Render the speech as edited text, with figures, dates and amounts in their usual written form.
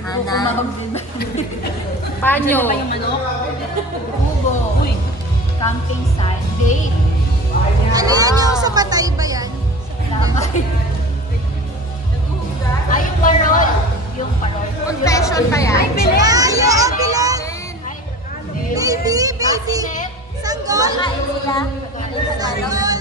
Hanan. Panyo. Ano ba yung manok? Ubo. Uy. Camping site. Date. Ano yun yung sa patay ba yan? Lamay. Ay, yung parol. Yung parol. Confession pa yan? Ay, Belen! Ay, oo, Belen! Ay, Baby, baby! Bassinet. Sanggol! Kain sila. Sanggol!